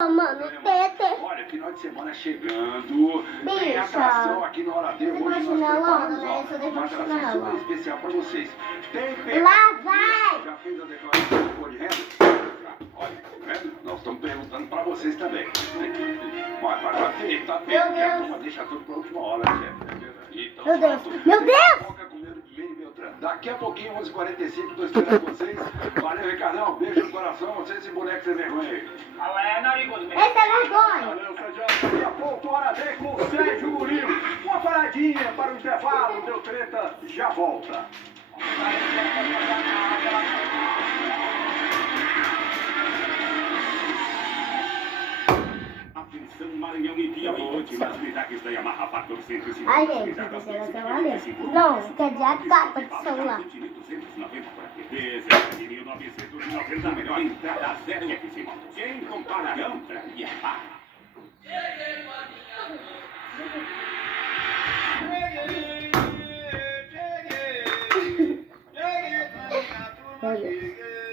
Mano, Tete. Olha, final de semana chegando. Tem atração aqui no Hora D. Hoje nós preparamos uma atração super especial pra vocês. Tem pergunta. Lá vai! Já fez a declaração de imposto de renda? Já. Olha, tá vendo? Nós estamos perguntando pra vocês também. Vai, tá feio, tá feio. Meu Deus. Vamos deixar tudo pra última hora, chefe. Então, Meu Deus. pronto. Meu Deus! Daqui a pouquinho, 11h45, tô esperando vocês. Valeu, Ricardão. Beijo no coração. Vocês esse boneco sem vergonha aí. Esse é vergonha! Valeu, Sérgio. Daqui a pouco, Hora D com o Sérgio Murilo. Uma paradinha para o intervalo. Deu treta, já volta. Atenção, Maranhão e Diamante. Nas unidades da Yamaha Factor 150. Ai, gente, tá chegando até ali. Não, quer dizer, a capa de celular. 290 por aqui. 1990, melhor entrada zero aqui em cima. Quem compara Antra e Yamaha? Olha.